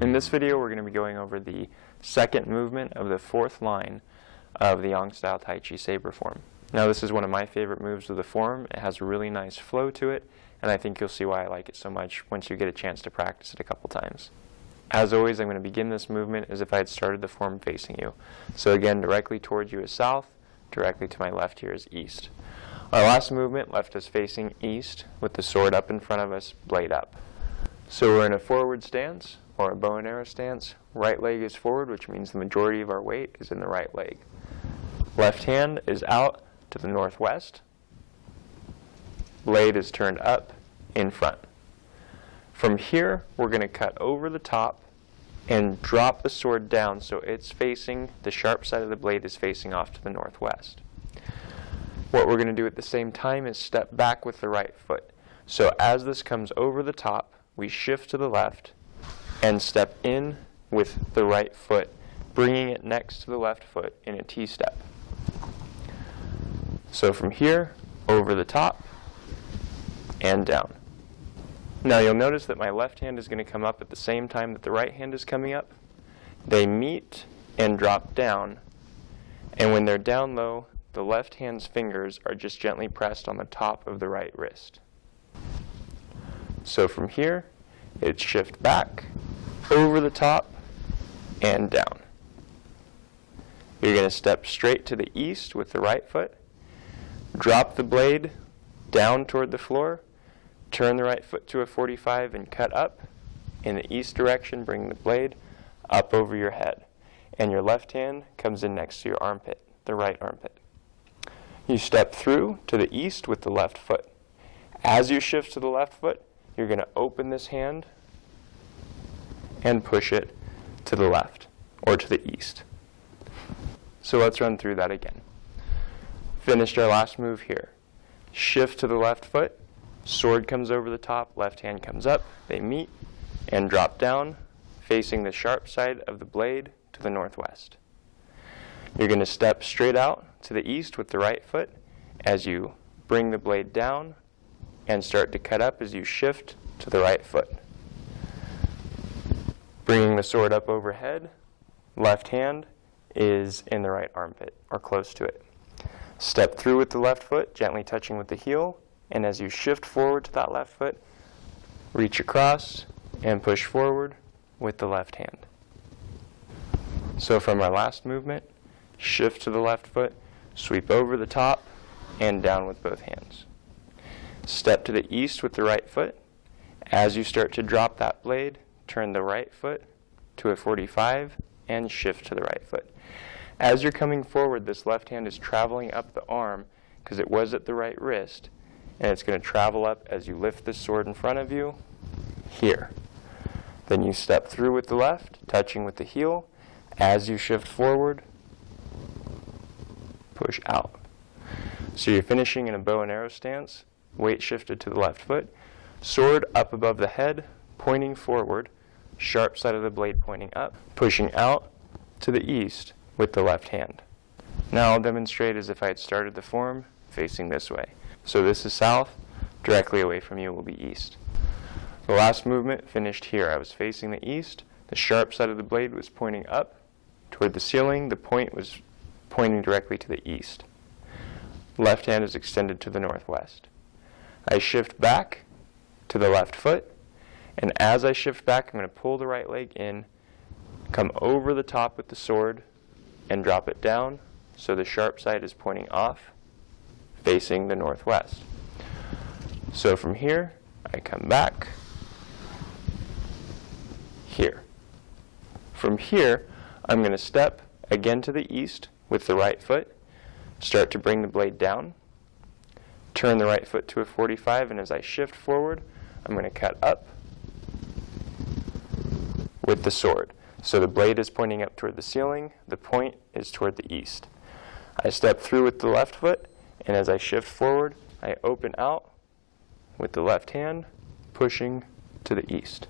In this video, we're going to be going over the second movement of the fourth line of the Yang Tai Chi Saber Form. Now, this is one of my favorite moves of the form. It has a really nice flow to it, and I think you'll see why I like it so much once you get a chance to practice it a couple times. As always, I'm going to begin this movement as if I had started the form facing you. So again, directly towards you is south, directly to my left here is east. Our last movement left us facing east with the sword up in front of us, blade up. So we're in a forward stance, or a bow and arrow stance. Right leg is forward, which means the majority of our weight is in the right leg. Left hand is out to the northwest. Blade is turned up in front. From here, we're going to cut over the top and drop the sword down so it's facing, the sharp side of the blade is facing off to the northwest. What we're going to do at the same time is step back with the right foot. So as this comes over the top, we shift to the left and step in with the right foot, bringing it next to the left foot in a T-step. So from here, over the top, and down. Now you'll notice that my left hand is going to come up at the same time that the right hand is coming up. They meet and drop down, and when they're down low, the left hand's fingers are just gently pressed on the top of the right wrist. So from here, it's shift back, over the top, and down. You're going to step straight to the east with the right foot, drop the blade down toward the floor, turn the right foot to a 45 and cut up. In the east direction, bring the blade up over your head, and your left hand comes in next to your armpit, the right armpit. You step through to the east with the left foot. As you shift to the left foot, you're going to open this hand and push it to the left, or to the east. So let's run through that again. Finished our last move here. Shift to the left foot, sword comes over the top, left hand comes up, they meet, and drop down, facing the sharp side of the blade to the northwest. You're going to step straight out to the east with the right foot as you bring the blade down and start to cut up as you shift to the right foot. Bringing the sword up overhead, left hand is in the right armpit, or close to it. Step through with the left foot, gently touching with the heel, and as you shift forward to that left foot, reach across and push forward with the left hand. So from our last movement, shift to the left foot, sweep over the top, and down with both hands. Step to the east with the right foot. As you start to drop that blade, turn the right foot to a 45 and shift to the right foot. As you're coming forward, this left hand is traveling up the arm because it was at the right wrist, and it's going to travel up as you lift the sword in front of you here. Then you step through with the left, touching with the heel. As you shift forward, push out. So you're finishing in a bow and arrow stance, weight shifted to the left foot, sword up above the head, pointing forward, sharp side of the blade pointing up, pushing out to the east with the left hand. Now I'll demonstrate as if I had started the form facing this way. So this is south, directly away from you will be east. The last movement finished here. I was facing the east, the sharp side of the blade was pointing up toward the ceiling, the point was pointing directly to the east. Left hand is extended to the northwest. I shift back to the left foot, and as I shift back, I'm going to pull the right leg in, come over the top with the sword, and drop it down so the sharp side is pointing off, facing the northwest. So from here, I come back here. From here, I'm going to step again to the east with the right foot, start to bring the blade down, turn the right foot to a 45, and as I shift forward, I'm going to cut up with the sword. So the blade is pointing up toward the ceiling, the point is toward the east. I step through with the left foot, and as I shift forward, I open out with the left hand, pushing to the east.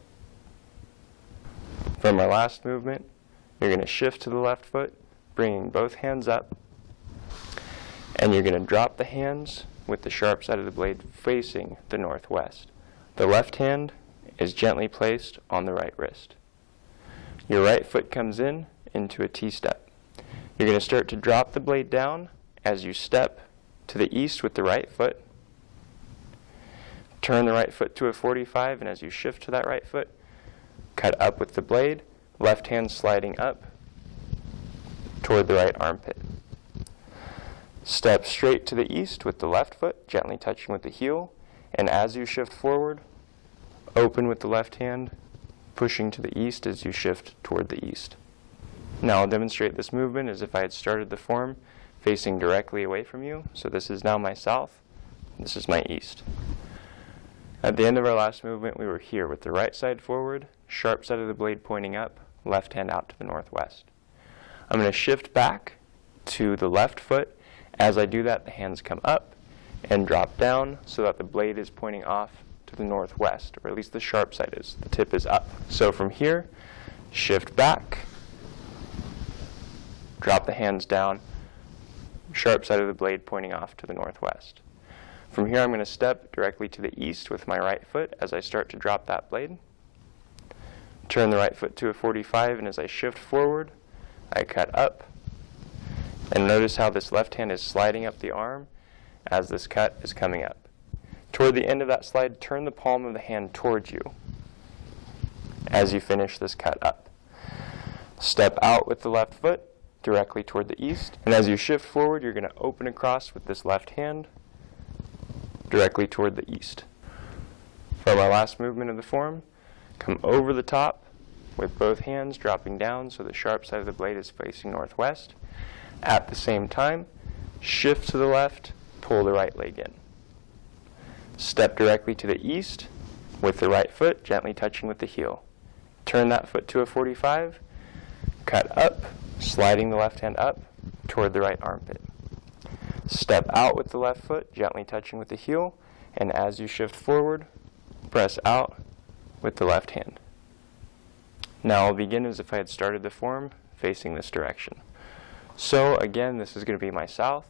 From our last movement, you're going to shift to the left foot, bringing both hands up, and you're going to drop the hands with the sharp side of the blade facing the northwest. The left hand is gently placed on the right wrist. Your right foot comes in into a T-step. You're going to start to drop the blade down as you step to the east with the right foot. Turn the right foot to a 45, and as you shift to that right foot, cut up with the blade, left hand sliding up toward the right armpit. Step straight to the east with the left foot, gently touching with the heel, and as you shift forward, open with the left hand, pushing to the east as you shift toward the east. Now I'll demonstrate this movement as if I had started the form facing directly away from you. So this is now my south, this is my east. At the end of our last movement, we were here with the right side forward, sharp side of the blade pointing up, left hand out to the northwest. I'm going to shift back to the left foot. As I do that, the hands come up and drop down so that the blade is pointing off to the northwest, or at least the sharp side is. The tip is up. So from here, shift back, drop the hands down, sharp side of the blade pointing off to the northwest. From here, I'm going to step directly to the east with my right foot as I start to drop that blade. Turn the right foot to a 45, and as I shift forward, I cut up. And notice how this left hand is sliding up the arm as this cut is coming up. Toward the end of that slide, turn the palm of the hand towards you as you finish this cut up. Step out with the left foot directly toward the east, and as you shift forward, you're going to open across with this left hand directly toward the east. From our last movement of the form, come over the top with both hands dropping down so the sharp side of the blade is facing northwest. At the same time, shift to the left, pull the right leg in. Step directly to the east with the right foot, gently touching with the heel. Turn that foot to a 45, cut up, sliding the left hand up toward the right armpit. Step out with the left foot, gently touching with the heel, and as you shift forward, press out with the left hand. Now I'll begin as if I had started the form facing this direction. So again, this is going to be my south.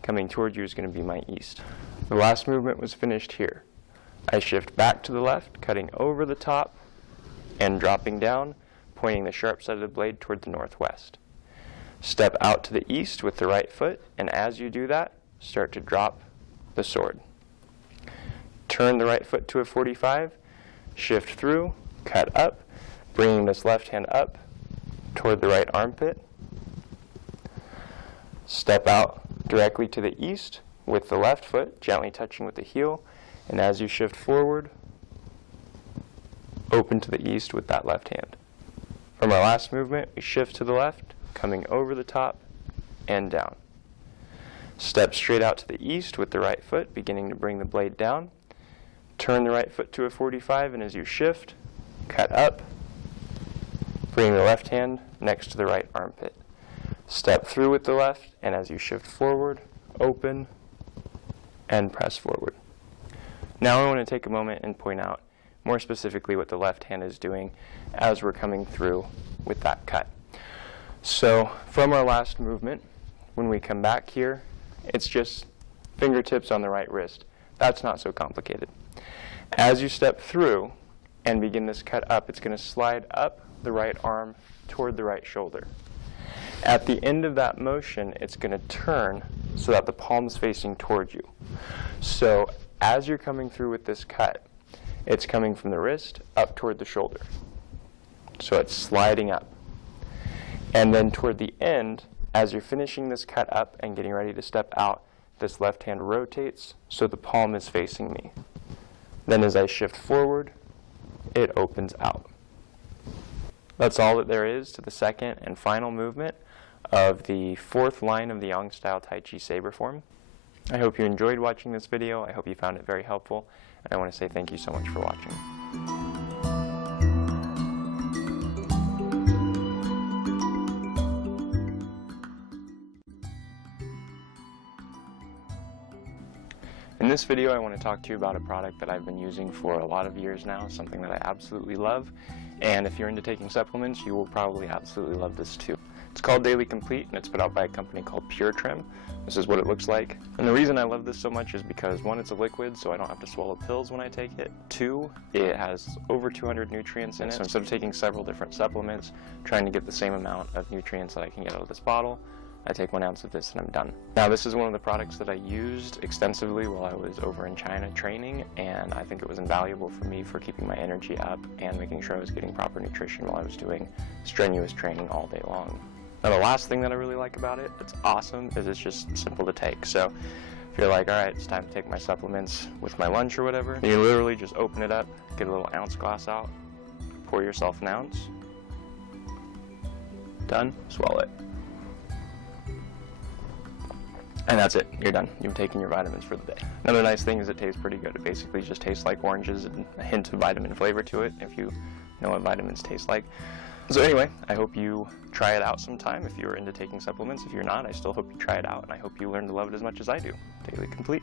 Coming toward you is going to be my east. The last movement was finished here. I shift back to the left, cutting over the top and dropping down, pointing the sharp side of the blade toward the northwest. Step out to the east with the right foot, and as you do that, start to drop the sword. Turn the right foot to a 45, shift through, cut up, bringing this left hand up toward the right armpit. Step out directly to the east with the left foot, gently touching with the heel, and as you shift forward, open to the east with that left hand. From our last movement, we shift to the left, coming over the top and down. Step straight out to the east with the right foot, beginning to bring the blade down. Turn the right foot to a 45, and as you shift, cut up, bring the left hand next to the right armpit. Step through with the left, and as you shift forward, open and press forward. Now I want to take a moment and point out more specifically what the left hand is doing as we're coming through with that cut. So from our last movement, when we come back here, it's just fingertips on the right wrist. That's not so complicated. As you step through and begin this cut up, it's going to slide up the right arm toward the right shoulder. At the end of that motion, it's going to turn so that the palm's facing toward you. So as you're coming through with this cut, it's coming from the wrist up toward the shoulder. So it's sliding up. And then toward the end, as you're finishing this cut up and getting ready to step out, this left hand rotates so the palm is facing me. Then as I shift forward, it opens out. That's all that there is to the second and final movement of the fourth line of the Yang-style Tai Chi Saber Form. I hope you enjoyed watching this video. I hope you found it very helpful. And I want to say thank you so much for watching. In this video, I want to talk to you about a product that I've been using for a lot of years now, something that I absolutely love. And if you're into taking supplements, you will probably absolutely love this too. It's called Daily Complete, and it's put out by a company called Pure Trim. This is what it looks like. And the reason I love this so much is because, one, it's a liquid, so I don't have to swallow pills when I take it. Two, it has over 200 nutrients in it, so instead of taking several different supplements, trying to get the same amount of nutrients that I can get out of this bottle, I take 1 ounce of this and I'm done. Now, this is one of the products that I used extensively while I was over in China training, and I think it was invaluable for me for keeping my energy up and making sure I was getting proper nutrition while I was doing strenuous training all day long. Now, the last thing that I really like about it, it's awesome, is it's just simple to take. So if you're like, all right, it's time to take my supplements with my lunch or whatever, you literally just open it up, get a little ounce glass out, pour yourself an ounce, done, swallow it. And that's it, you're done. You've taken your vitamins for the day. Another nice thing is it tastes pretty good. It basically just tastes like oranges and a hint of vitamin flavor to it, if you know what vitamins taste like. So anyway, I hope you try it out sometime if you're into taking supplements. If you're not, I still hope you try it out, and I hope you learn to love it as much as I do. Daily Complete.